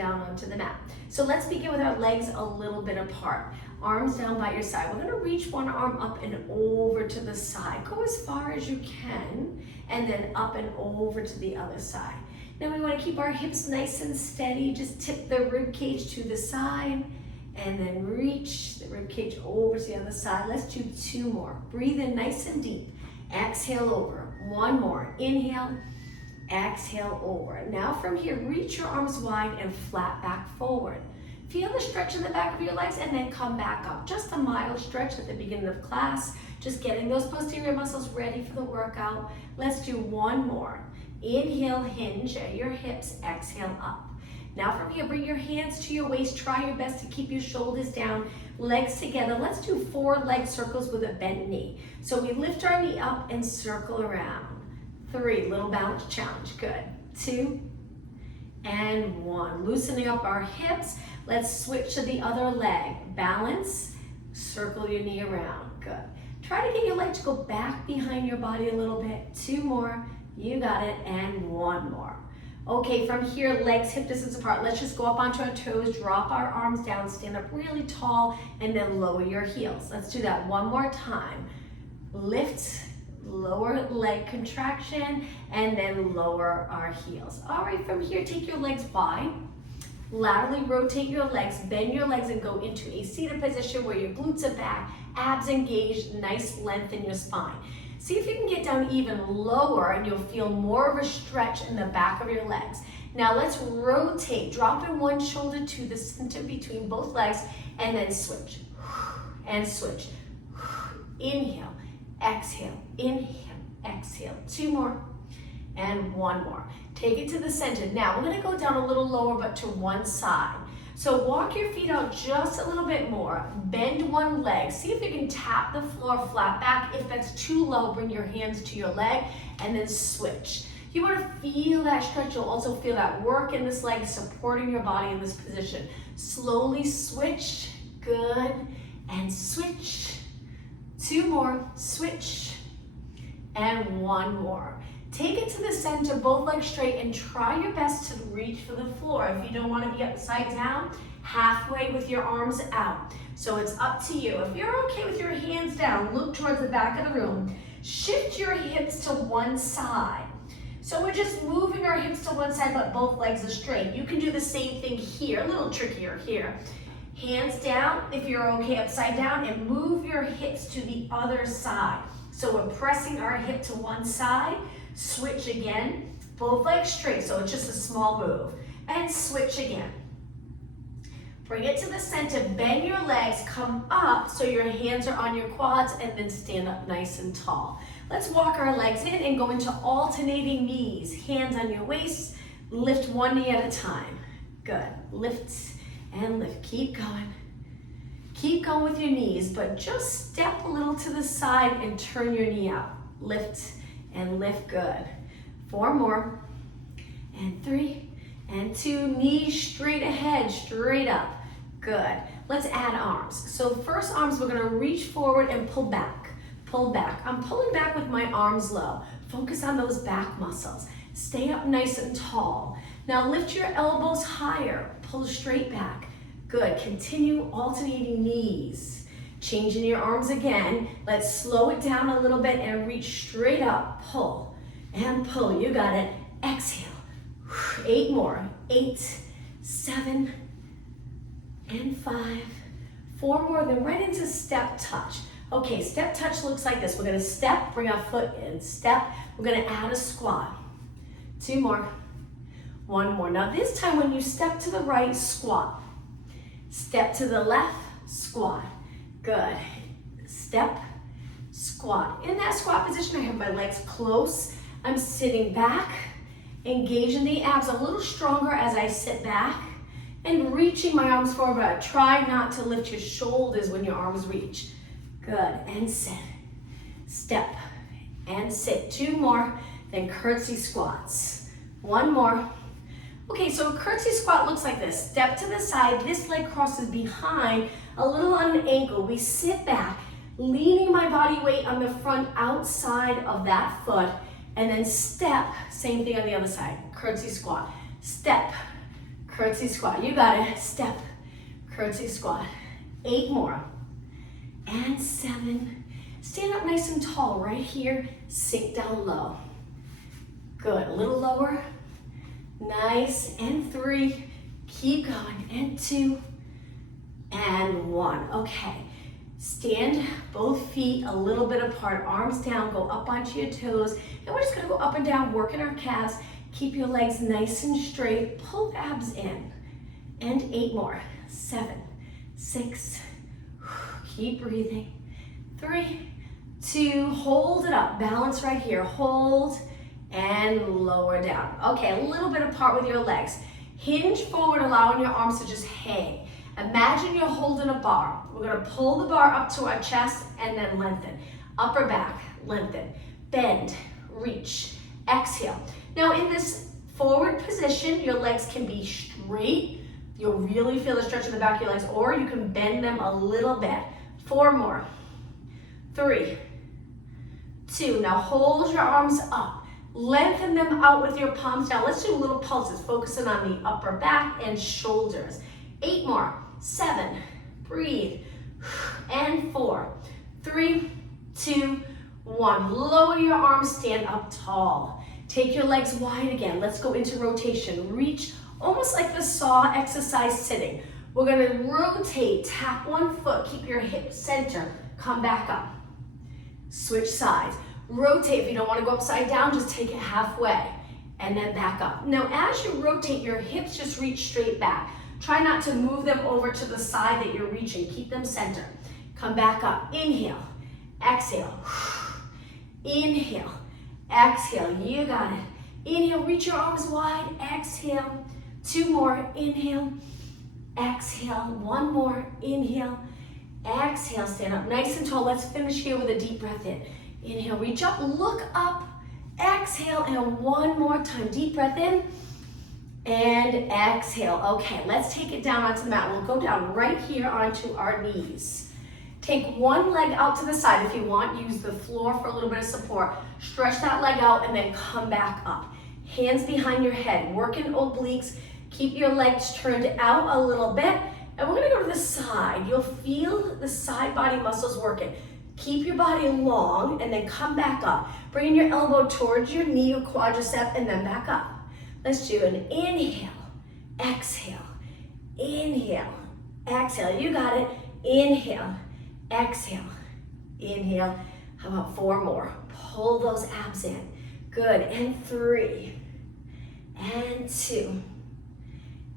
down onto the mat. So let's begin with our legs a little bit apart. Arms down by your side. We're gonna reach one arm up and over to the side. Go as far as you can, and then up and over to the other side. Now we wanna keep our hips nice and steady. Just tip the rib cage to the side, and then reach the rib cage over to the other side. Let's do 2 more. Breathe in nice and deep. Exhale over. 1 more. Inhale, exhale over. Now from here, reach your arms wide and flat back forward. Feel the stretch in the back of your legs and then come back up. Just a mild stretch at the beginning of class. Just getting those posterior muscles ready for the workout. Let's do 1 more. Inhale, hinge at your hips. Exhale up. Now from here, bring your hands to your waist. Try your best to keep your shoulders down, legs together. Let's do 4 leg circles with a bent knee. So we lift our knee up and circle around. 3, little balance challenge, good. 2, and 1. Loosening up our hips. Let's switch to the other leg. Balance, circle your knee around, good. Try to get your leg to go back behind your body a little bit. 2 more, you got it, and 1 more. Okay, from here, legs hip distance apart. Let's just go up onto our toes, drop our arms down, stand up really tall, and then lower your heels. Let's do that 1 more time. Lift, lower leg contraction, and then lower our heels. All right, from here, take your legs wide. Laterally rotate your legs, bend your legs, and go into a seated position where your glutes are back, abs engaged, nice length in your spine. See if you can get down even lower and you'll feel more of a stretch in the back of your legs. Now let's rotate, dropping one shoulder to the center between both legs, and then switch, and switch. Inhale, exhale, inhale, exhale. 2 more, and 1 more. Take it to the center. Now we're gonna go down a little lower, but to one side. So walk your feet out just a little bit more. Bend one leg. See if you can tap the floor flat back. If that's too low, bring your hands to your leg and then switch. You want to feel that stretch. You'll also feel that work in this leg, supporting your body in this position. Slowly switch. Good. And switch. 2 more. Switch. And 1 more. Take it to the center, both legs straight, and try your best to reach for the floor. If you don't want to be upside down, halfway with your arms out. So it's up to you. If you're okay with your hands down, look towards the back of the room. Shift your hips to one side. So we're just moving our hips to one side, but both legs are straight. You can do the same thing here, a little trickier here. Hands down if you're okay upside down, and move your hips to the other side. So we're pressing our hip to one side. Switch again, both legs straight, so it's just a small move. And switch again. Bring it to the center, bend your legs, come up so your hands are on your quads, and then stand up nice and tall. Let's walk our legs in and go into alternating knees. Hands on your waist, lift one knee at a time. Good, lift and lift, keep going. Keep going with your knees, but just step a little to the side and turn your knee out. Lift and lift, good. 4 more, and 3, and 2, knees straight ahead, straight up, good. Let's add arms. So first arms, we're gonna reach forward and pull back, pull back. I'm pulling back with my arms low. Focus on those back muscles. Stay up nice and tall. Now lift your elbows higher, pull straight back, good. Continue alternating knees. Changing your arms again. Let's slow it down a little bit and reach straight up. Pull and pull. You got it. Exhale. 8 more. 8, 7, and 5. 4 more. Then right into step touch. Okay, step touch looks like this. We're going to step, bring our foot in. Step. We're going to add a squat. 2 more. 1 more. Now this time when you step to the right, squat. Step to the left, squat. Good. Step, squat. In that squat position, I have my legs close. I'm sitting back, engaging the abs a little stronger as I sit back, and reaching my arms forward. Try not to lift your shoulders when your arms reach. Good. And sit. Step and sit. 2 more, then curtsy squats. 1 more. Okay, so a curtsy squat looks like this. Step to the side, this leg crosses behind, a little on an ankle. We sit back, leaning my body weight on the front outside of that foot, and then step, same thing on the other side, curtsy squat. Step, curtsy squat. You got it. Step, curtsy squat. 8 more. And 7. Stand up nice and tall right here. Sink down low. Good. A little lower. Nice. And 3. Keep going. And 2. And 1. Okay. Stand both feet a little bit apart. Arms down. Go up onto your toes. And we're just going to go up and down, working our calves. Keep your legs nice and straight. Pull abs in. And 8 more. 7, 6. Keep breathing. 3, 2. Hold it up. Balance right here. Hold and lower down. Okay, a little bit apart with your legs. Hinge forward, allowing your arms to just hang. Imagine you're holding a bar. We're going to pull the bar up to our chest and then lengthen. Upper back, lengthen. Bend, reach, exhale. Now in this forward position, your legs can be straight. You'll really feel the stretch in the back of your legs, or you can bend them a little bit. 4 more. 3, 2. Now hold your arms up. Lengthen them out with your palms down. Let's do little pulses, focusing on the upper back and shoulders. 8 more. 7. Breathe. And 4, 3, 2, 1. Lower your arms, stand up tall. Take your legs wide again. Let's go into rotation. Reach almost like the saw exercise sitting. We're gonna rotate, tap one foot, keep your hip center, come back up. Switch sides. Rotate. If you don't wanna go upside down, just take it halfway and then back up. Now, as you rotate, your hips just reach straight back. Try not to move them over to the side that you're reaching. Keep them centered. Come back up. Inhale, exhale. Inhale, exhale. You got it. Inhale, reach your arms wide. Exhale. 2 more. Inhale, exhale. 1 more. Inhale, exhale. Stand up nice and tall. Let's finish here with a deep breath in. Inhale, reach up, look up. Exhale, and 1 more time. Deep breath in. And exhale. Okay, let's take it down onto the mat. We'll go down right here onto our knees. Take one leg out to the side if you want. Use the floor for a little bit of support. Stretch that leg out and then come back up. Hands behind your head. Working obliques. Keep your legs turned out a little bit. And we're gonna go to the side. You'll feel the side body muscles working. Keep your body long and then come back up. Bring your elbow towards your knee or quadricep and then back up. Let's do an inhale, exhale, inhale, exhale. You got it. Inhale, exhale, inhale. How about 4 more? Pull those abs in. Good. And 3, and 2,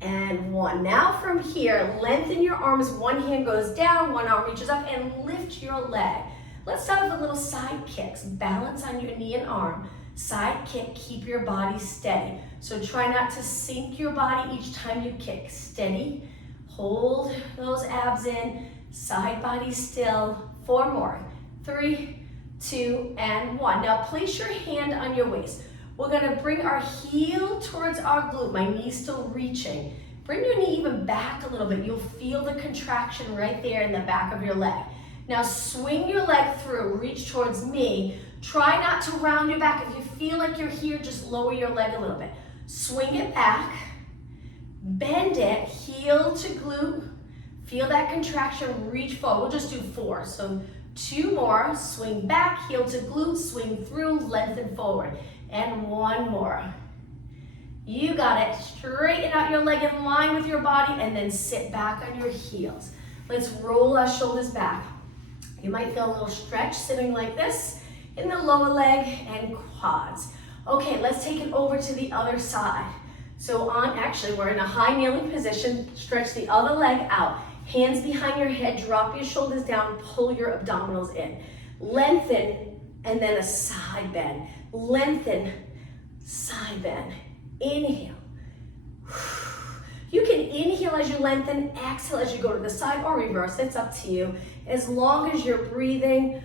and 1. Now from here, lengthen your arms. One hand goes down, one arm reaches up, and lift your leg. Let's start with a little side kicks. Balance on your knee and arm. Side kick, keep your body steady. So try not to sink your body each time you kick. Steady, hold those abs in, side body still. 4 more. 3, 2, and 1. Now place your hand on your waist. We're gonna bring our heel towards our glute. My knee's still reaching. Bring your knee even back a little bit. You'll feel the contraction right there in the back of your leg. Now swing your leg through, reach towards me. Try not to round your back. If you feel like you're here, just lower your leg a little bit. Swing it back, bend it, heel to glute. Feel that contraction, reach forward. We'll just do 4. So 2 more, swing back, heel to glute, swing through, lengthen forward. And 1 more. You got it. Straighten out your leg in line with your body and then sit back on your heels. Let's roll our shoulders back. You might feel a little stretch sitting like this in the lower leg and quads. Okay, let's take it over to the other side. So actually we're in a high kneeling position. Stretch the other leg out. Hands behind your head, drop your shoulders down, pull your abdominals in. Lengthen, and then a side bend. Lengthen, side bend. Inhale. You can inhale as you lengthen, exhale as you go to the side or reverse. It's up to you. As long as you're breathing,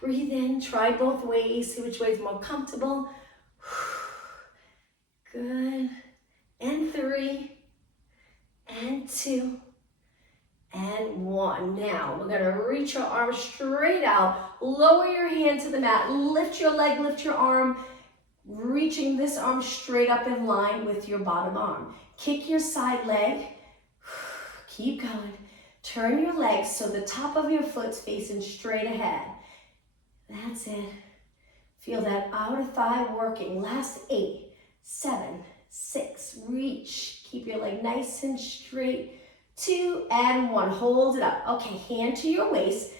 breathe in, try both ways, see which way is more comfortable. Good. And 3, and 2, and 1. Now we're gonna reach your arms straight out, lower your hand to the mat, lift your leg, lift your arm, reaching this arm straight up in line with your bottom arm. Kick your side leg. Keep going. Turn your legs so the top of your foot's facing straight ahead. That's it. Feel that outer thigh working. Last 8, 7, 6. Reach. Keep your leg nice and straight. 2 and 1. Hold it up. Okay, hand to your waist.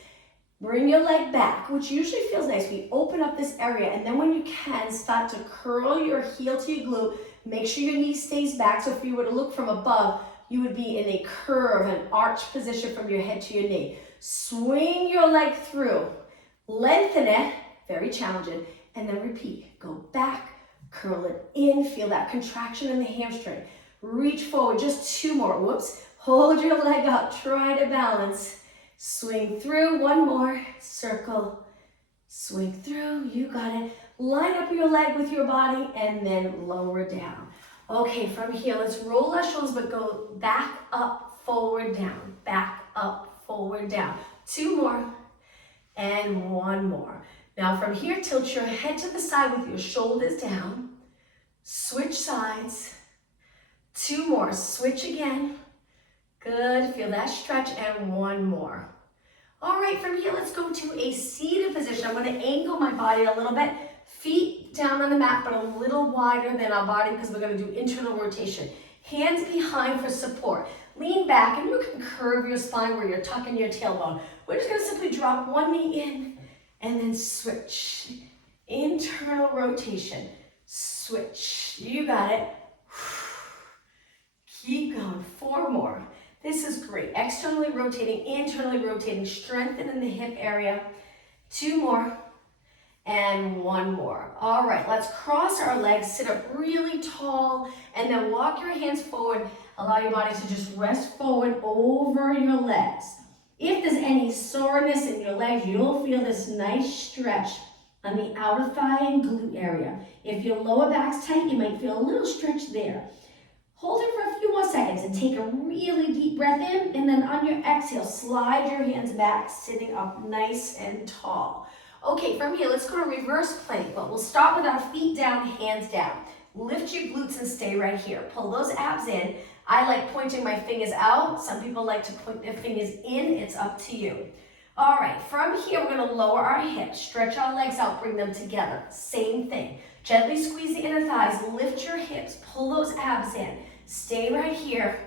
Bring your leg back, which usually feels nice. We open up this area, and then when you can, start to curl your heel to your glute. Make sure your knee stays back. So if you were to look from above, you would be in a curve, an arch position from your head to your knee. Swing your leg through. Lengthen it. Very challenging. And then repeat. Go back, curl it in. Feel that contraction in the hamstring. Reach forward. Just 2 more. Whoops. Hold your leg up. Try to balance. Swing through, 1 more, circle, swing through, you got it. Line up your leg with your body and then lower down. Okay, from here, let's roll our shoulders, but go back, up, forward, down, back, up, forward, down. 2 more and 1 more. Now from here, tilt your head to the side with your shoulders down, switch sides, 2 more, switch again. Good, feel that stretch, and 1 more. All right, from here, let's go to a seated position. I'm gonna angle my body a little bit. Feet down on the mat, but a little wider than our body because we're gonna do internal rotation. Hands behind for support. Lean back, and you can curve your spine where you're tucking your tailbone. We're just gonna simply drop 1 knee in, and then switch. Internal rotation, switch. You got it. Keep going, 4 more. This is great. Externally rotating, internally rotating, strengthening the hip area. 2 more and 1 more. All right, let's cross our legs, sit up really tall, and then walk your hands forward. Allow your body to just rest forward over your legs. If there's any soreness in your legs, you'll feel this nice stretch on the outer thigh and glute area. If your lower back's tight, you might feel a little stretch there. Hold it for a few more seconds and take a really deep breath in, and then on your exhale, slide your hands back, sitting up nice and tall. Okay, from here, let's go to reverse plank, but we'll start with our feet down, hands down. Lift your glutes and stay right here. Pull those abs in. I like pointing my fingers out. Some people like to point their fingers in. It's up to you. All right, from here, we're gonna lower our hips, stretch our legs out, bring them together. Same thing. Gently squeeze the inner thighs, lift your hips, pull those abs in. Stay right here.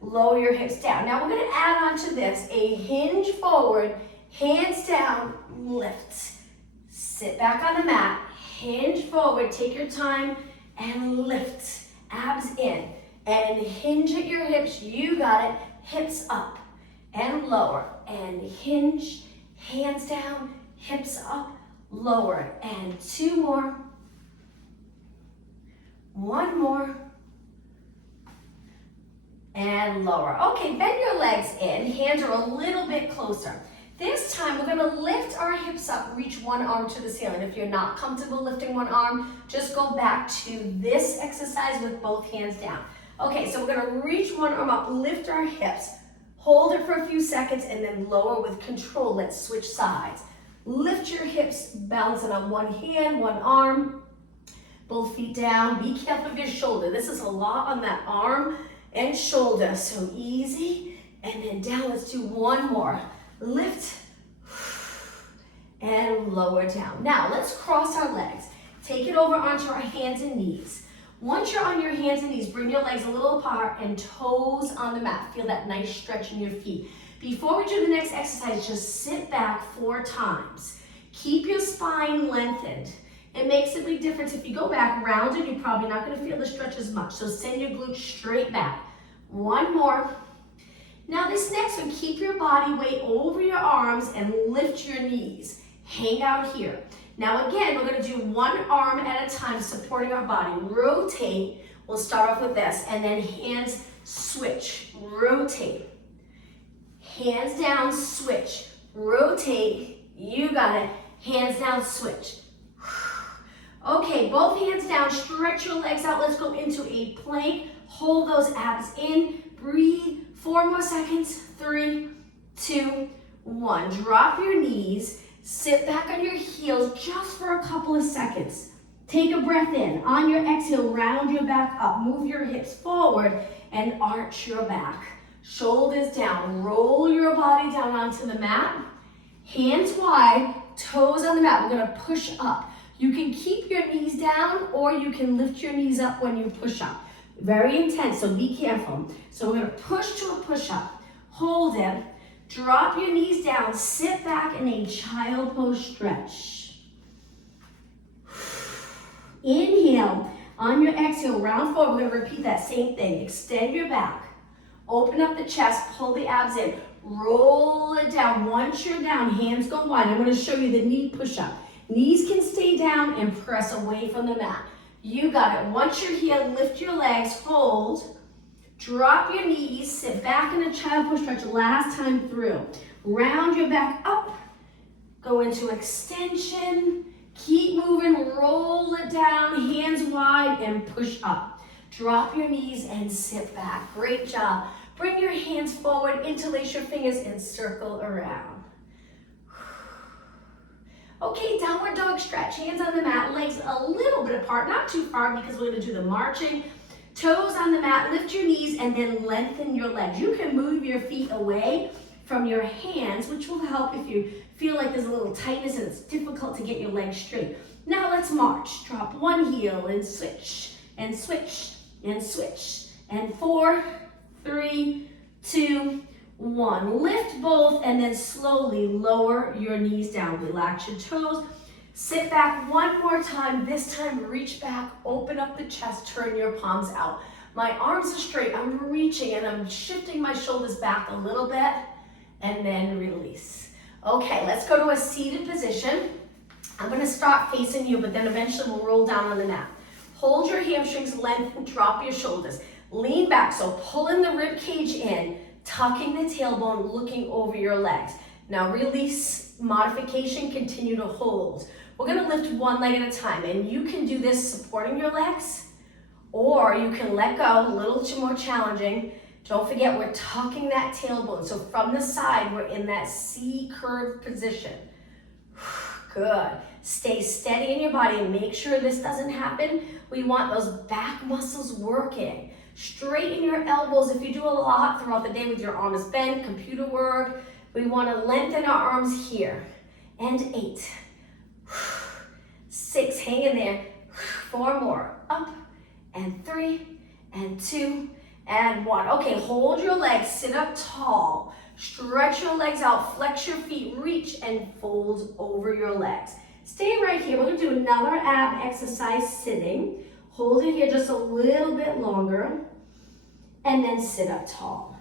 Lower your hips down. Now we're gonna add on to this a hinge forward, hands down, lift. Sit back on the mat, hinge forward, take your time and lift. Abs in and hinge at your hips. You got it. Hips up and lower and hinge, hands down, hips up, lower, and 2 more. 1 more. And lower. Okay, bend your legs in. Hands are a little bit closer. This time, we're gonna lift our hips up, reach 1 arm to the ceiling. If you're not comfortable lifting 1 arm, just go back to this exercise with both hands down. Okay, so we're gonna reach 1 arm up, lift our hips, hold it for a few seconds, and then lower with control. Let's switch sides. Lift your hips, balancing on 1 hand, 1 arm. Both feet down. Be careful of your shoulder. This is a lot on that arm and shoulder. So easy. And then down. Let's do 1 more. Lift and lower down. Now let's cross our legs. Take it over onto our hands and knees. Once you're on your hands and knees, bring your legs a little apart and toes on the mat. Feel that nice stretch in your feet. Before we do the next exercise, just sit back 4 times. Keep your spine lengthened. It makes a big difference. If you go back rounded, you're probably not going to feel the stretch as much. So send your glutes straight back. 1 more. Now this next one, keep your body weight over your arms and lift your knees. Hang out here. Now again, we're going to do 1 arm at a time, supporting our body. Rotate. We'll start off with this, and then hands switch. Rotate. Hands down, switch. Rotate. You got it. Hands down, switch. Okay, both hands down, stretch your legs out. Let's go into a plank. Hold those abs in. Breathe. 4 more seconds. 3, 2, 1. Drop your knees. Sit back on your heels just for a couple of seconds. Take a breath in. On your exhale, round your back up. Move your hips forward and arch your back. Shoulders down. Roll your body down onto the mat. Hands wide, toes on the mat. We're gonna push up. You can keep your knees down or you can lift your knees up when you push up. Very intense, so be careful. So we're gonna push to a push up. Hold it. Drop your knees down. Sit back in a child pose stretch. Inhale. On your exhale, round forward. We're gonna repeat that same thing. Extend your back. Open up the chest. Pull the abs in. Roll it down. Once you're down, hands go wide. I'm gonna show you the knee push-up. Knees can stay down and press away from the mat. You got it. Once you're here, lift your legs, hold. Drop your knees, sit back in a child pose stretch. Last time through. Round your back up. Go into extension. Keep moving, roll it down, hands wide, and push up. Drop your knees and sit back. Great job. Bring your hands forward, interlace your fingers, and circle around. Okay, downward dog stretch. Hands on the mat, legs a little bit apart, not too far because we're gonna do the marching. Toes on the mat, lift your knees, and then lengthen your legs. You can move your feet away from your hands, which will help if you feel like there's a little tightness and it's difficult to get your legs straight. Now let's march. Drop one heel and switch, and switch, and switch. And 4, 3, 2, 1. Lift both and then slowly lower your knees down. Relax your toes. Sit back one more time. This time reach back, open up the chest, turn your palms out. My arms are straight. I'm reaching and I'm shifting my shoulders back a little bit and then release. Okay, let's go to a seated position. I'm gonna start facing you, but then eventually we'll roll down on the mat. Hold your hamstrings, lengthen, drop your shoulders. Lean back, so pulling the rib cage in, tucking the tailbone, looking over your legs. Now release, modification, continue to hold. We're gonna lift one leg at a time, and you can do this supporting your legs, or you can let go, a little more challenging. Don't forget, we're tucking that tailbone. So from the side, we're in that C curve position. Good. Stay steady in your body and make sure this doesn't happen. We want those back muscles working. Straighten your elbows. If you do a lot throughout the day with your arms bent, computer work, we want to lengthen our arms here. And 8, 6, hang in there. 4 more, up, and 3, and 2, and 1. Okay, hold your legs, sit up tall. Stretch your legs out, flex your feet, reach and fold over your legs. Stay right here. We're gonna do another ab exercise sitting. Hold it here just a little bit longer, and then sit up tall.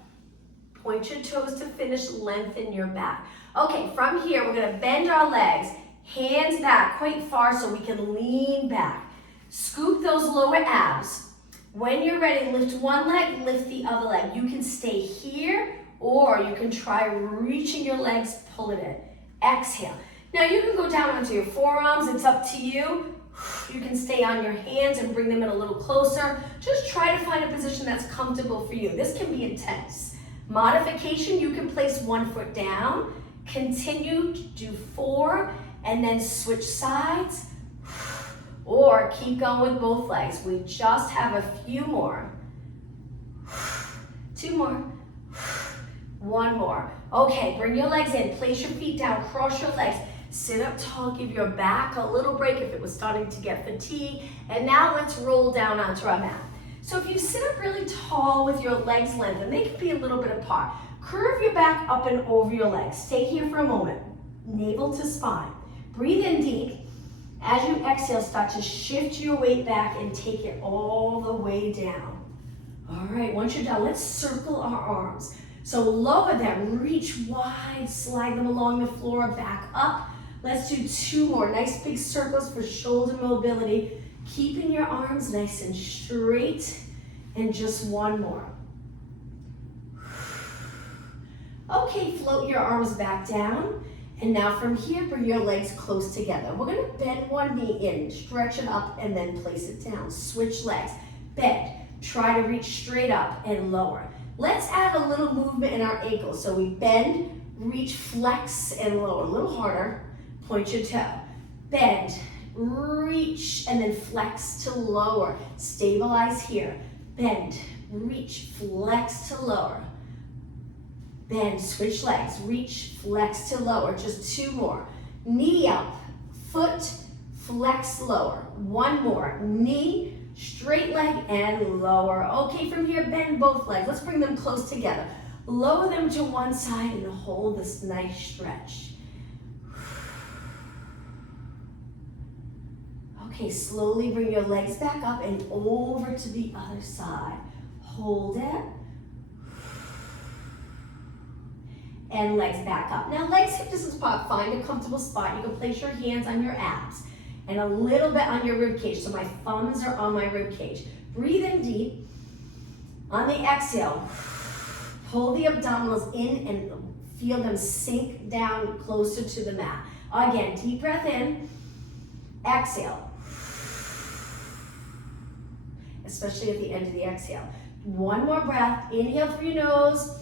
Point your toes to finish, lengthen your back. Okay, from here, we're gonna bend our legs, hands back quite far so we can lean back. Scoop those lower abs. When you're ready, lift one leg, lift the other leg. You can stay here, or you can try reaching your legs, pull it in. Exhale. Now you can go down onto your forearms, it's up to you. You can stay on your hands and bring them in a little closer. Just try to find a position that's comfortable for you. This can be intense. Modification, you can place one foot down, continue to do 4, and then switch sides, or keep going with both legs. We just have a few more. 2 more. 1 more. Okay, bring your legs in, place your feet down, cross your legs, sit up tall, give your back a little break if it was starting to get fatigued. And now let's roll down onto our mat. So if you sit up really tall with your legs lengthened, they can be a little bit apart. Curve your back up and over your legs. Stay here for a moment. Navel to spine. Breathe in deep. As you exhale, start to shift your weight back and take it all the way down. All right, once you're done, let's circle our arms. So lower them, reach wide, slide them along the floor, back up. Let's do 2 more. Nice big circles for shoulder mobility. Keeping your arms nice and straight, and just 1 more. Okay, float your arms back down. And now from here, bring your legs close together. We're gonna bend one knee in, stretch it up, and then place it down. Switch legs, bend. Try to reach straight up and lower. Let's add a little movement in our ankles. So we bend, reach, flex, and lower. A little harder. point your toe, bend, reach, and then flex to lower. Stabilize here, bend, reach, flex to lower. Bend, switch legs, reach, flex to lower. Just 2 more. Knee up, foot, flex lower. 1 more. Knee, straight leg, and lower. Okay, from here, bend both legs. Let's bring them close together. Lower them to one side and hold this nice stretch. Okay, slowly bring your legs back up and over to the other side. Hold it. And legs back up. Now legs hip distance apart, find a comfortable spot. You can place your hands on your abs and a little bit on your rib cage. So my thumbs are on my rib cage. Breathe in deep. On the exhale, pull the abdominals in and feel them sink down closer to the mat. Again, deep breath in, exhale. Especially at the end of the exhale. 1 more breath, inhale through your nose,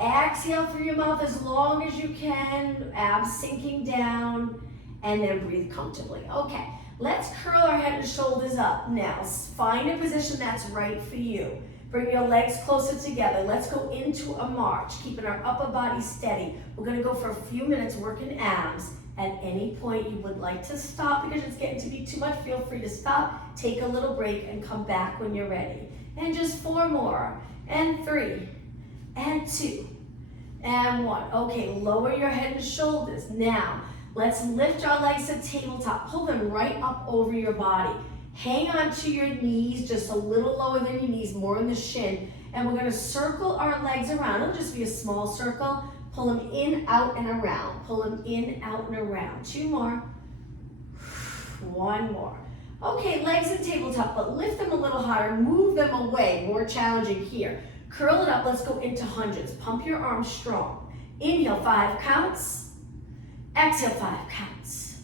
exhale through your mouth as long as you can, abs sinking down, and then breathe comfortably. Okay, let's curl our head and shoulders up. Now, find a position that's right for you. Bring your legs closer together. Let's go into a march, keeping our upper body steady. We're gonna go for a few minutes working abs. At any point you would like to stop because it's getting to be too much, feel free to stop, take a little break, and come back when you're ready. And just 4 more, and 3, and 2, and 1. Okay, lower your head and shoulders. Now, let's lift our legs to tabletop. Pull them right up over your body. Hang on to your knees, just a little lower than your knees, more in the shin. And we're gonna circle our legs around. It'll just be a small circle. Pull them in, out, and around. Pull them in, out, and around. 2 more. 1 more. Okay, legs in tabletop, but lift them a little higher. Move them away. More challenging here. Curl it up. Let's go into hundreds. Pump your arms strong. Inhale, 5 counts. Exhale, 5 counts.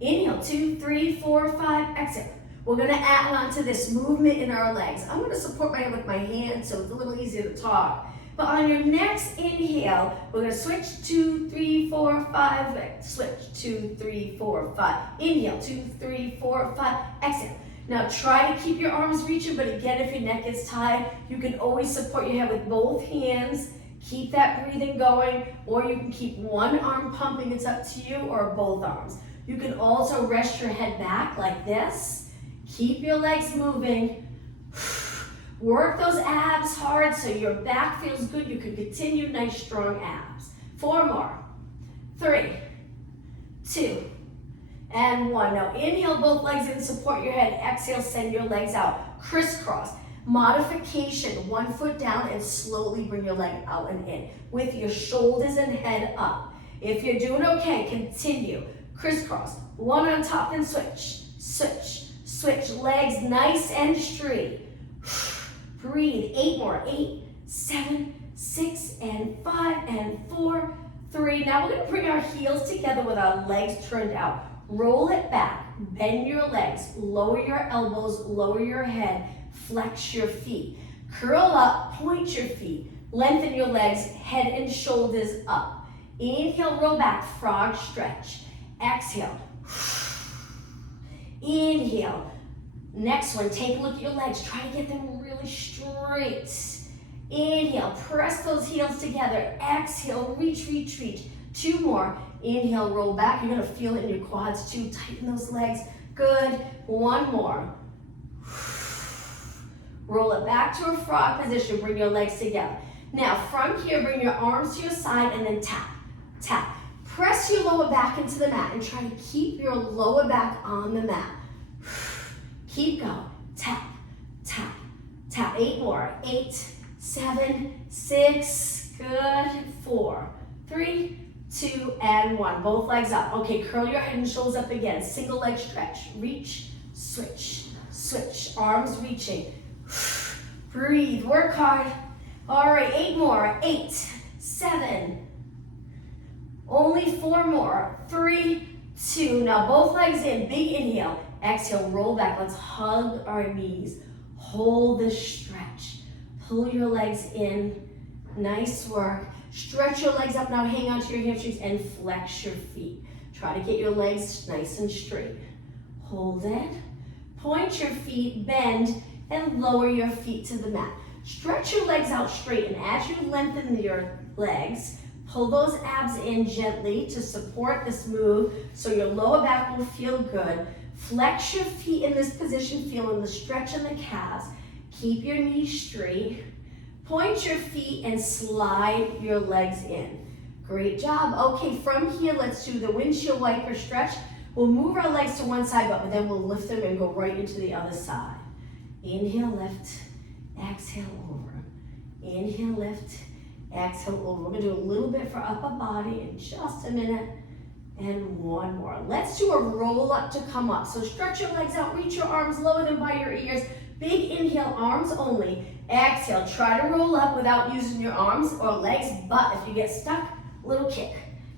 Inhale, 2, 3, 4, 5. Exhale. We're going to add on to this movement in our legs. I'm going to support my head with my hands so it's a little easier to talk. But on your next inhale, we're going to switch 2, 3, 4, 5. Switch 2, 3, 4, 5. Inhale 2, 3, 4, 5. Exhale. Now try to keep your arms reaching, but again, if your neck gets tight, you can always support your head with both hands. Keep that breathing going, or you can keep one arm pumping. It's up to you, or both arms. You can also rest your head back like this. Keep your legs moving. Work those abs hard so your back feels good. You can continue nice strong abs. 4 more. 3, 2, and 1. Now inhale both legs in, support your head. Exhale, send your legs out. Crisscross. Modification, 1 foot down and slowly bring your leg out and in with your shoulders and head up. If you're doing okay, continue. Crisscross. 1 on top, then switch. Switch. Switch. Legs nice and straight. Breathe. 8 more. 8, 7, 6, and 5, and 4, 3. Now we're going to bring our heels together with our legs turned out. Roll it back. Bend your legs. Lower your elbows. Lower your head. Flex your feet. Curl up. Point your feet. Lengthen your legs. Head and shoulders up. Inhale. Roll back. Frog stretch. Exhale. Inhale. Next one, take a look at your legs. Try to get them really straight. Inhale, press those heels together. Exhale, reach, reach, reach. 2 more. Inhale, roll back. You're gonna feel it in your quads too. Tighten those legs. Good. 1 more. Roll it back to a frog position. Bring your legs together. Now, from here, bring your arms to your side and then tap, tap. Press your lower back into the mat and try to keep your lower back on the mat. Keep going. Tap, tap, tap. 8 more. 8, 7, 6. Good. 4, 3, 2, and 1. Both legs up. Okay, curl your head and shoulders up again. Single leg stretch. Reach, switch, switch. Arms reaching. Breathe. Work hard. All right, 8 more. 8, 7. Only 4 more. 3, 2. Now both legs in. Big inhale. Exhale, roll back. Let's hug our knees. Hold this stretch. Pull your legs in. Nice work. Stretch your legs up now. Hang on to your hamstrings and flex your feet. Try to get your legs nice and straight. Hold it. Point your feet, bend, and lower your feet to the mat. Stretch your legs out straight, and as you lengthen your legs, pull those abs in gently to support this move so your lower back will feel good. Flex your feet in this position, feeling the stretch in the calves. Keep your knees straight. Point your feet and slide your legs in. Great job. Okay, from here, let's do the windshield wiper stretch. We'll move our legs to one side, but then we'll lift them and go right into the other side. Inhale, lift. Exhale, over. Inhale, lift. Exhale, over. We're going to do a little bit for upper body in just a minute. And one more. Let's do a roll up to come up. So stretch your legs out, reach your arms, lower them by your ears. Big inhale, arms only. Exhale, try to roll up without using your arms or legs, but if you get stuck, little kick.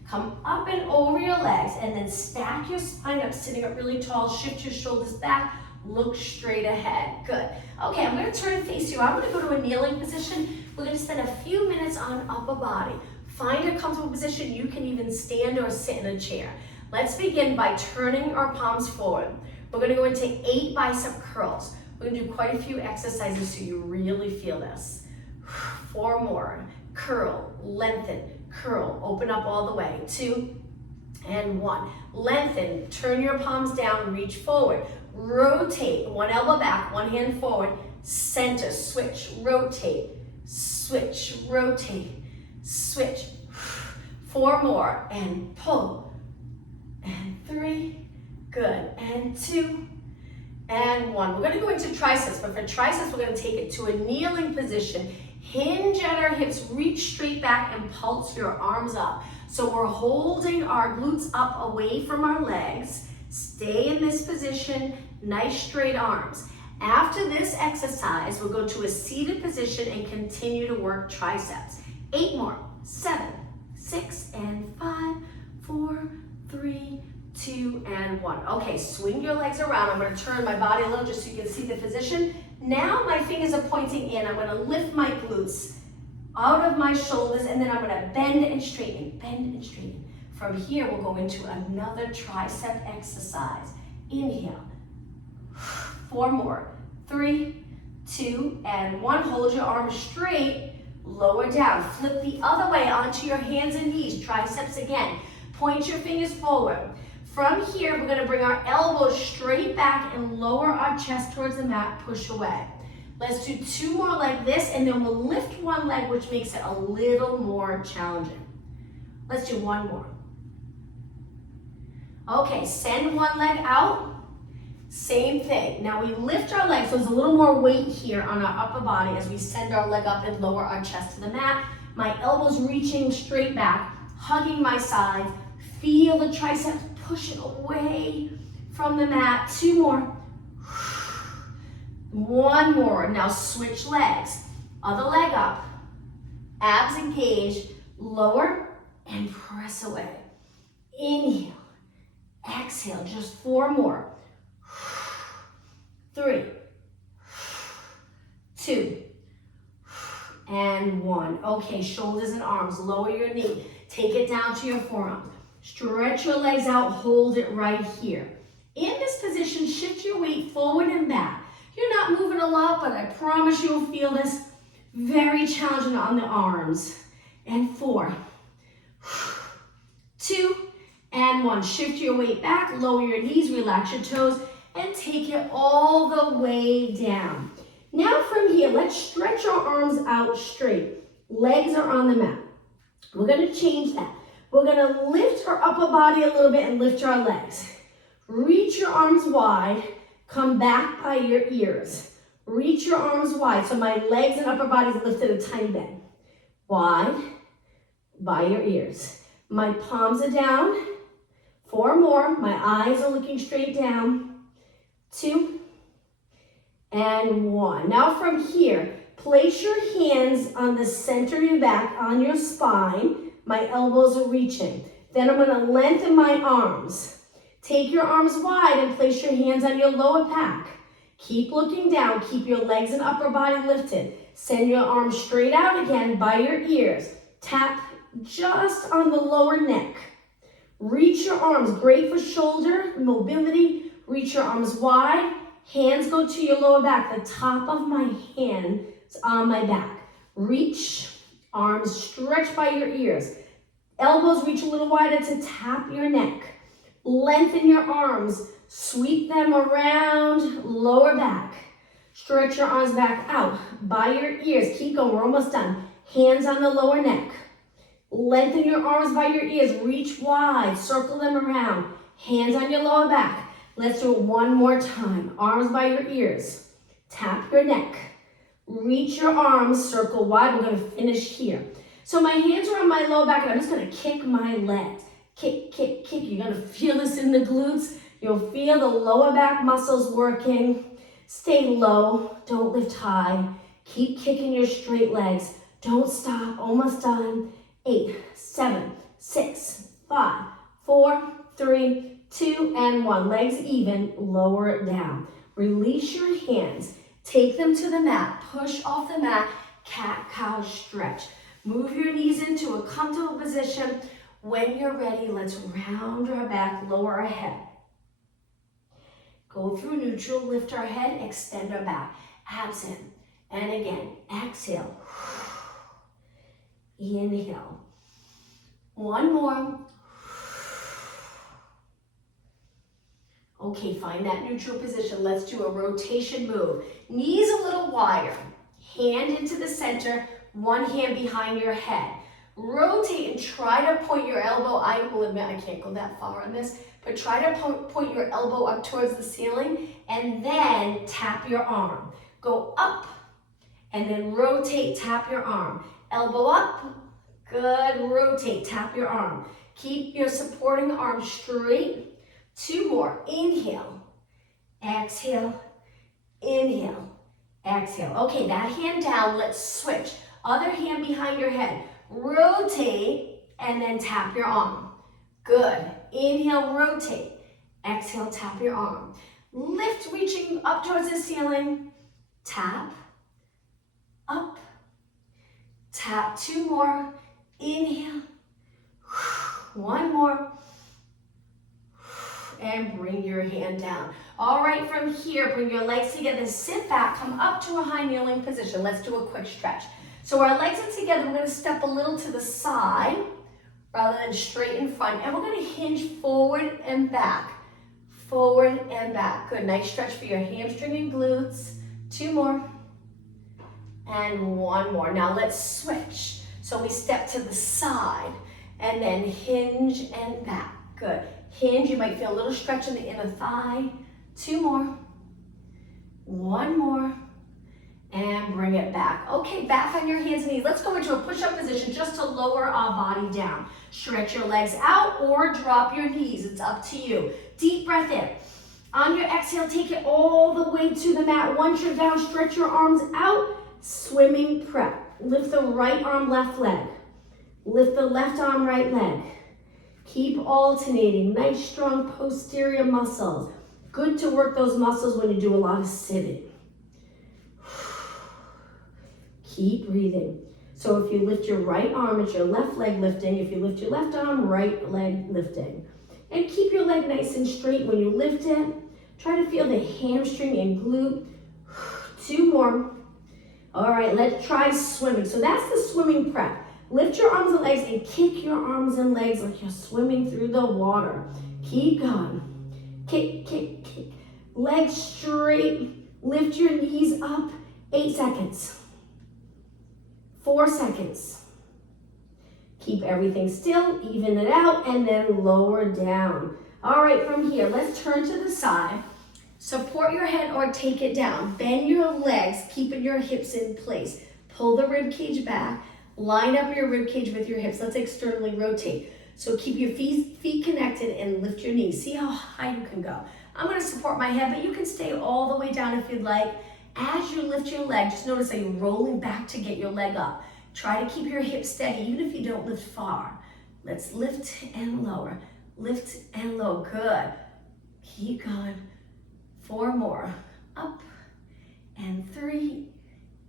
Come up and over your legs and then stack your spine up, sitting up really tall. Shift your shoulders back, look straight ahead. Good. Okay, I'm going to turn and face you. I'm going to go to a kneeling position. We're going to spend a few minutes on upper body. Find a comfortable position. You can even stand or sit in a chair. Let's begin by turning our palms forward. We're going to go into 8 bicep curls. We're going to do quite a few exercises so you really feel this. 4 more. Curl, lengthen, curl, open up all the way. 2 and 1. Lengthen, turn your palms down, reach forward. Rotate, one elbow back, one hand forward. Center, switch, rotate, switch, rotate, switch. 4 more, and pull. And 3, good. And 2, and 1. We're going to go into triceps, but for triceps, we're going to take it to a kneeling position. Hinge at our hips, reach straight back and pulse your arms up. So we're holding our glutes up away from our legs. Stay in this position, nice straight arms. After this exercise, we'll go to a seated position and continue to work triceps. 8 more, 7, 6, and 5, 4, 3, 2, and 1. Okay, swing your legs around. I'm going to turn my body a little just so you can see the position. Now my fingers are pointing in. I'm going to lift my glutes out of my shoulders, and then I'm going to bend and straighten, bend and straighten. From here, we'll go into another tricep exercise. Inhale. 4 more. 3, 2, and 1. Hold your arms straight. Lower down. Flip the other way onto your hands and knees. Triceps again. Point your fingers forward. From here, we're going to bring our elbows straight back and lower our chest towards the mat, push away. Let's do 2 more like this, and then we'll lift one leg, which makes it a little more challenging. Let's do 1 more. Okay, send one leg out. Same thing. Now we lift our legs, so there's a little more weight here on our upper body as we send our leg up and lower our chest to the mat. My elbows reaching straight back, hugging my sides. Feel the triceps push it away from the mat. 2 more. 1 more. Now switch legs. Other leg up. Abs engaged. Lower and press away. Inhale. Exhale. Just 4 more. 3, 2, and 1. Okay, shoulders and arms. Lower your knee. Take it down to your forearms. Stretch your legs out, hold it right here. In this position, shift your weight forward and back. You're not moving a lot, but I promise you'll feel this very challenging on the arms. And 4, 2, and 1. Shift your weight back, lower your knees, relax your toes, and take it all the way down. Now from here, let's stretch our arms out straight. Legs are on the mat. We're going to change that. We're going to lift our upper body a little bit and lift our legs. Reach your arms wide. Come back by your ears. Reach your arms wide. So my legs and upper body is lifted a tiny bit. Wide by your ears. My palms are down. 4 more. My eyes are looking straight down. 2 and 1. Now from here, place your hands on the center of your back, on your spine. My elbows are reaching. Then I'm going to lengthen my arms. Take your arms wide and place your hands on your lower back. Keep looking down. Keep your legs and upper body lifted. Send your arms straight out again by your ears. Tap just on the lower neck. Reach your arms, great for shoulder mobility. Reach your arms wide. Hands go to your lower back. The top of my hand is on my back. Reach, arms stretch by your ears. Elbows reach a little wider to tap your neck. Lengthen your arms. Sweep them around, lower back. Stretch your arms back out by your ears. Keep going, we're almost done. Hands on the lower neck. Lengthen your arms by your ears. Reach wide, circle them around. Hands on your lower back. Let's do it one more time. Arms by your ears. Tap your neck. Reach your arms, circle wide. We're gonna finish here. So my hands are on my lower back and I'm just gonna kick my legs. Kick, kick, kick. You're gonna feel this in the glutes. You'll feel the lower back muscles working. Stay low, don't lift high. Keep kicking your straight legs. Don't stop, almost done. 8, 7, 6, 5, 4, 3, 2, and 1. Legs even, lower it down. Release your hands. Take them to the mat. Push off the mat. Cat-cow stretch. Move your knees into a comfortable position. When you're ready, let's round our back, lower our head. Go through neutral, lift our head, extend our back. Abs in. And again, exhale. Inhale. One more. Okay, find that neutral position. Let's do a rotation move. Knees a little wider. Hand into the center, one hand behind your head. Rotate and try to point your elbow. I will admit I can't go that far on this, but try to point your elbow up towards the ceiling and then tap your arm. Go up and then rotate, tap your arm. Elbow up, good, rotate, tap your arm. Keep your supporting arm straight. 2 more, inhale, exhale, inhale, exhale. Okay, that hand down, let's switch. Other hand behind your head. Rotate and then tap your arm. Good. Inhale, rotate. Exhale, tap your arm. Lift, reaching up towards the ceiling. Tap, up, tap. 2 more. Inhale. 1 more. And bring your hand down. All right, from here, bring your legs together. Sit back, come up to a high kneeling position. Let's do a quick stretch. So our legs are together. We're going to step a little to the side rather than straight in front. And we're going to hinge forward and back. Forward and back. Good. Nice stretch for your hamstring and glutes. 2 more. And 1 more. Now let's switch. So we step to the side and then hinge and back. Good. Hinge. You might feel a little stretch in the inner thigh. 2 more. 1 more. And bring it back. Okay, back on your hands and knees. Let's go into a push-up position just to lower our body down. Stretch your legs out or drop your knees. It's up to you. Deep breath in. On your exhale, take it all the way to the mat. Once you're down, stretch your arms out. Swimming prep. Lift the right arm, left leg. Lift the left arm, right leg. Keep alternating. Nice, strong posterior muscles. Good to work those muscles when you do a lot of sitting. Keep breathing. So if you lift your right arm, it's your left leg lifting. If you lift your left arm, right leg lifting. And keep your leg nice and straight when you lift it. Try to feel the hamstring and glute. 2 more. All right, let's try swimming. So that's the swimming prep. Lift your arms and legs and kick your arms and legs like you're swimming through the water. Keep going. Kick, kick, kick. Legs straight. Lift your knees up. 8 seconds. 4 seconds. Keep everything still, even it out, and then lower down. All right, from here, let's turn to the side. Support your head or take it down. Bend your legs, keeping your hips in place. Pull the rib cage back. Line up your rib cage with your hips. Let's externally rotate. So keep your feet connected and lift your knees. See how high you can go. I'm going to support my head, but you can stay all the way down if you'd like. As you lift your leg, just notice that you're rolling back to get your leg up. Try to keep your hips steady, even if you don't lift far. Let's lift and lower. Lift and low. Good. Keep going. 4 more. Up and 3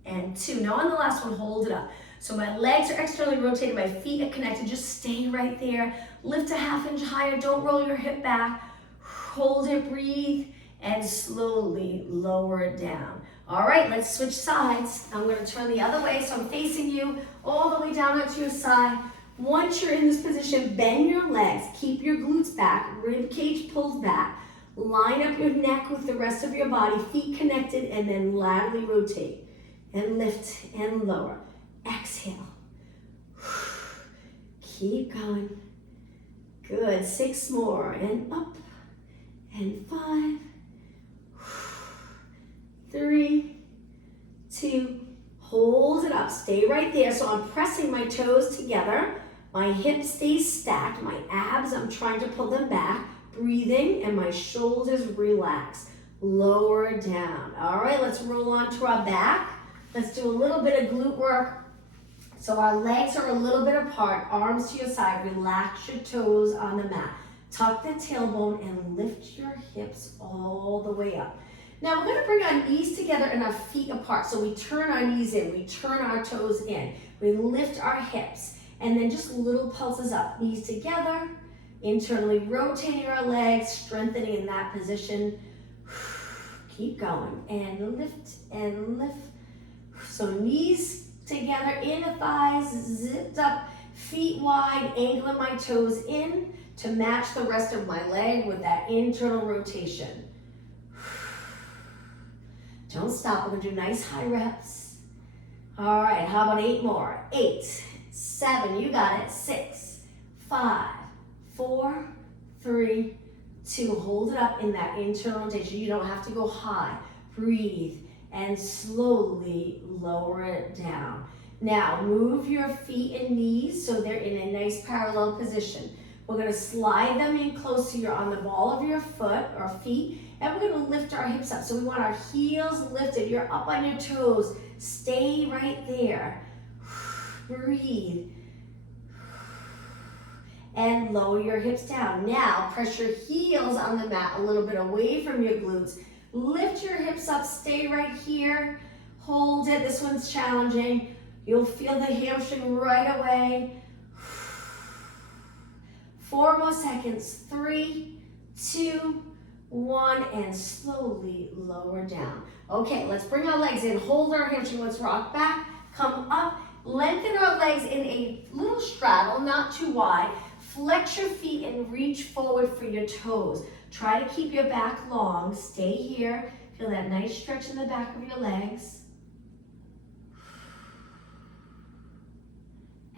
and 2. Now on the last one, hold it up. So my legs are externally rotated, my feet are connected. Just stay right there. Lift a ½ inch higher. Don't roll your hip back. Hold it, breathe, and slowly lower it down. All right, let's switch sides. I'm going to turn the other way, so I'm facing you all the way down onto your side. Once you're in this position, bend your legs, keep your glutes back, rib cage pulls back. Line up your neck with the rest of your body, feet connected, and then laterally rotate. And lift and lower. Exhale. Keep going. Good, 6 more, and up, and 5, 3, 2, hold it up, stay right there. So I'm pressing my toes together, my hips stay stacked, my abs, I'm trying to pull them back, breathing, and my shoulders relax. Lower down. All right, let's roll onto our back. Let's do a little bit of glute work. So our legs are a little bit apart, arms to your side, relax your toes on the mat. Tuck the tailbone and lift your hips all the way up. Now we're gonna bring our knees together and our feet apart. So we turn our knees in, we turn our toes in, we lift our hips, and then just little pulses up. Knees together, internally rotating our legs, strengthening in that position. Keep going, and lift and lift. So knees together, inner thighs zipped up, feet wide, angling my toes in to match the rest of my leg with that internal rotation. Don't stop, we're gonna do nice high reps. All right, how about 8 more? 8, 7, you got it. 6, 5, 4, 3, 2. Hold it up in that internal rotation. You don't have to go high. Breathe and slowly lower it down. Now move your feet and knees so they're in a nice parallel position. We're gonna slide them in close so you're on the ball of your foot or feet, and we're gonna lift our hips up. So we want our heels lifted. You're up on your toes. Stay right there. Breathe. And lower your hips down. Now press your heels on the mat a little bit away from your glutes. Lift your hips up, stay right here. Hold it, this one's challenging. You'll feel the hamstring right away. 4 more seconds, 3, 2, 1, and slowly lower down. Okay, let's bring our legs in, hold our hamstring, let's rock back, come up, lengthen our legs in a little straddle, not too wide. Flex your feet and reach forward for your toes. Try to keep your back long, stay here. Feel that nice stretch in the back of your legs.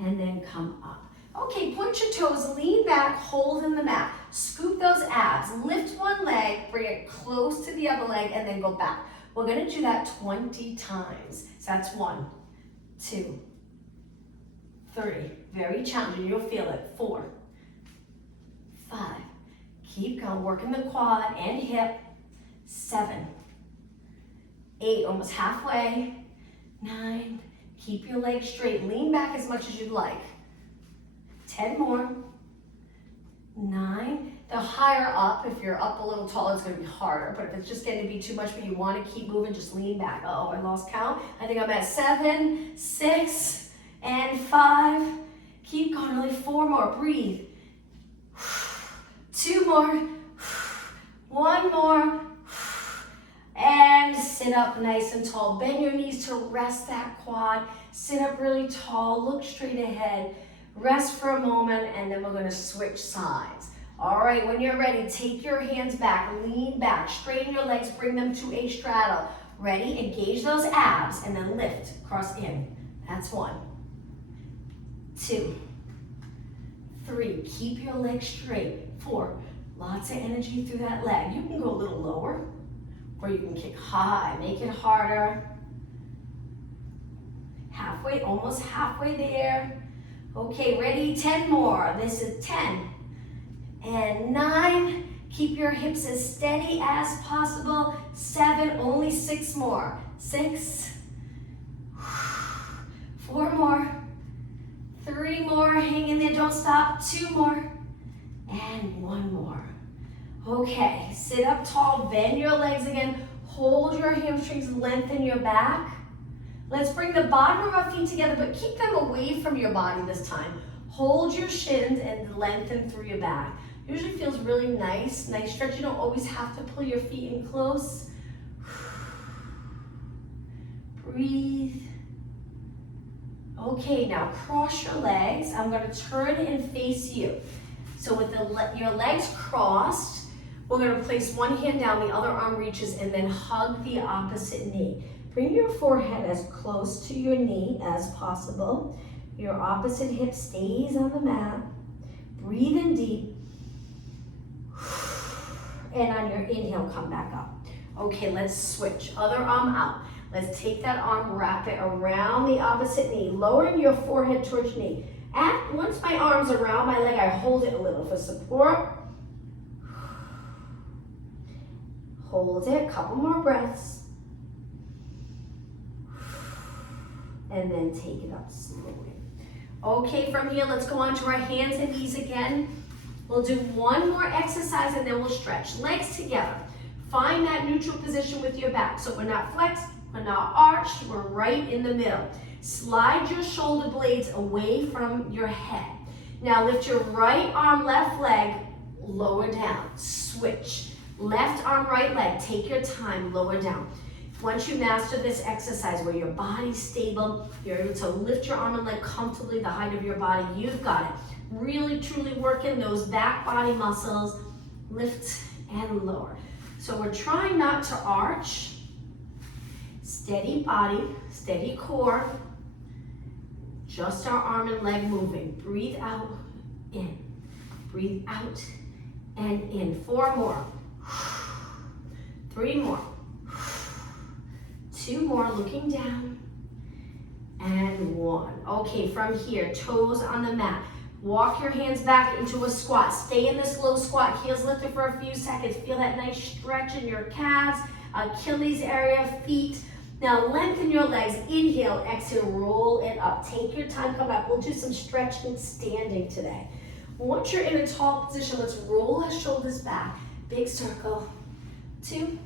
And then come up. Okay, point your toes, lean back, hold in the mat. Scoop those abs, lift one leg, bring it close to the other leg, and then go back. We're gonna do that 20 times. So that's 1, 2, 3. Very challenging, you'll feel it. 4, 5. Keep going, working the quad and hip. 7, 8, almost halfway. 9, keep your legs straight. Lean back as much as you'd like. 10 more. 9, the higher up, if you're up a little taller, it's gonna be harder, but if it's just getting to be too much, but you wanna keep moving, just lean back. Oh, I lost count. I think I'm at 7, 6, and 5. Keep going, only 4 more, breathe. 2 more, 1 more, and sit up nice and tall. Bend your knees to rest that quad. Sit up really tall, look straight ahead. Rest for a moment, and then we're gonna switch sides. All right, when you're ready, take your hands back, lean back, straighten your legs, bring them to a straddle. Ready, engage those abs, and then lift, cross in. That's 1, 2, 3, keep your legs straight. 4, lots of energy through that leg. You can go a little lower, or you can kick high, make it harder. Halfway, almost halfway there. Okay, ready, 10 more. This is 10 and 9. Keep your hips as steady as possible. 7, only 6 more. 6, 4 more, 3 more, hang in there, don't stop. 2 more, and 1 more. Okay, sit up tall, bend your legs again, hold your hamstrings, lengthen your back. Let's bring the bottom of our feet together, but keep them away from your body this time. Hold your shins and lengthen through your back. Usually feels really nice. Nice stretch. You don't always have to pull your feet in close. Breathe. Okay, now cross your legs. I'm going to turn and face you. So with your legs crossed, we're going to place one hand down, the other arm reaches, and then hug the opposite knee. Bring your forehead as close to your knee as possible. Your opposite hip stays on the mat. Breathe in deep. And on your inhale, come back up. Okay, let's switch. Other arm out. Let's take that arm, wrap it around the opposite knee, lowering your forehead towards your knee. Once my arm's around my leg, I hold it a little for support. Hold it, couple more breaths. And then take it up slowly. Okay, from here, let's go on to our hands and knees again. We'll do one more exercise and then we'll stretch. Legs together. Find that neutral position with your back. So we're not flexed, we're not arched, we're right in the middle. Slide your shoulder blades away from your head. Now lift your right arm, left leg, lower down. Switch. Left arm, right leg. Take your time, lower down. Once you master this exercise where your body's stable, you're able to lift your arm and leg comfortably the height of your body, you've got it. Really, truly working those back body muscles, lift and lower. So we're trying not to arch. Steady body, steady core. Just our arm and leg moving. Breathe out, in. Breathe out and in. 4 more. 3 more. 2 more, looking down. And 1. Okay, from here, toes on the mat. Walk your hands back into a squat. Stay in this low squat, heels lifted for a few seconds. Feel that nice stretch in your calves, Achilles area, feet. Now lengthen your legs. Inhale, exhale, roll it up. Take your time, come back. We'll do some stretching standing today. Once you're in a tall position, let's roll our shoulders back. Big circle. 2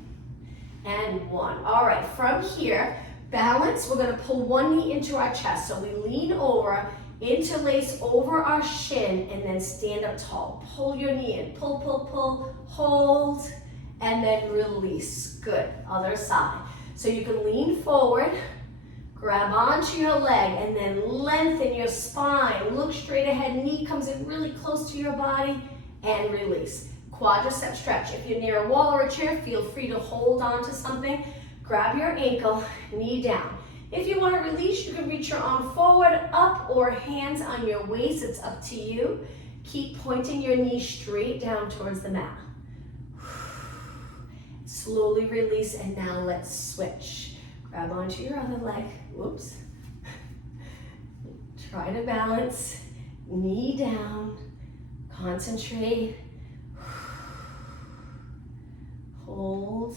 and 1. All right, from here, balance. We're going to pull one knee into our chest. So we lean over, interlace over our shin, and then stand up tall. Pull your knee in. Pull, pull, pull. Hold, and then release. Good. Other side. So you can lean forward, grab onto your leg, and then lengthen your spine. Look straight ahead. Knee comes in really close to your body, and release. Quadricep stretch. If you're near a wall or a chair, feel free to hold on to something. Grab your ankle, knee down. If you want to release, you can reach your arm forward, up, or hands on your waist. It's up to you. Keep pointing your knee straight down towards the mat. Slowly release, and now let's switch. Grab onto your other leg. Whoops. Try to balance. Knee down. Concentrate. Hold.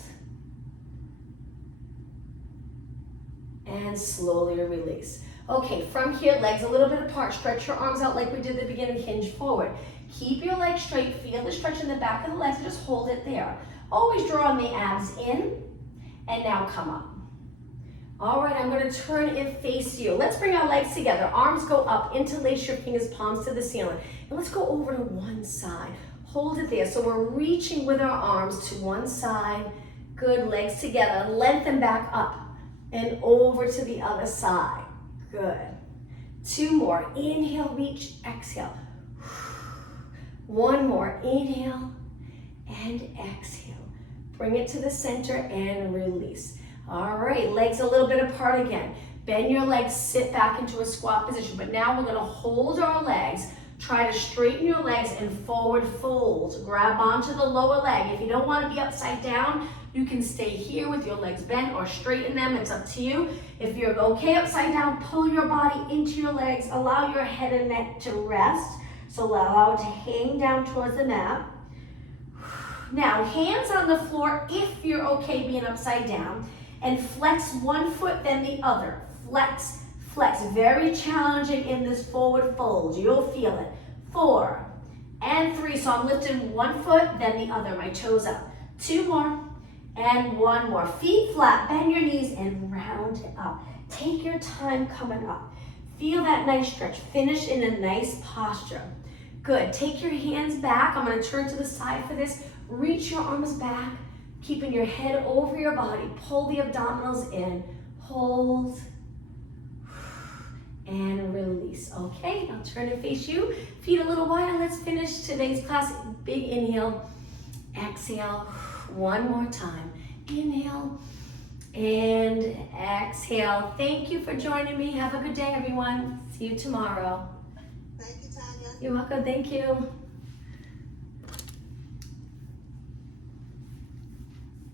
And slowly release. Okay, from here, legs a little bit apart. Stretch your arms out like we did at the beginning. Hinge forward. Keep your legs straight. Feel the stretch in the back of the legs. Just hold it there. Always draw the abs in. And now come up. All right, I'm going to turn and face you. Let's bring our legs together. Arms go up. Interlace your fingers, palms to the ceiling. And let's go over to one side. Hold it there. So we're reaching with our arms to one side. Good. Legs together. Lengthen back up and over to the other side. Good. 2 more. Inhale, reach, exhale. 1 more. Inhale and exhale. Bring it to the center and release. All right, legs a little bit apart again. Bend your legs, sit back into a squat position. But now we're going to hold our legs. Try to straighten your legs and forward fold. Grab onto the lower leg. If you don't want to be upside down, you can stay here with your legs bent or straighten them. It's up to you. If you're okay upside down, pull your body into your legs. Allow your head and neck to rest. So allow it to hang down towards the mat. Now, hands on the floor if you're okay being upside down. And flex one foot, then the other. Flex, flex. Very challenging in this forward fold. You'll feel it. 4 and 3. So I'm lifting one foot, then the other. My toes up. 2 more and 1 more. Feet flat. Bend your knees and round it up. Take your time coming up. Feel that nice stretch. Finish in a nice posture. Good. Take your hands back. I'm going to turn to the side for this. Reach your arms back, keeping your head over your body. Pull the abdominals in. Hold. And release. Okay, I'll turn and face you. Feet a little wide. Let's finish today's class. Big inhale. Exhale. One more time. Inhale. And exhale. Thank you for joining me. Have a good day, everyone. See you tomorrow. Thank you, Tanya. You're welcome. Thank you.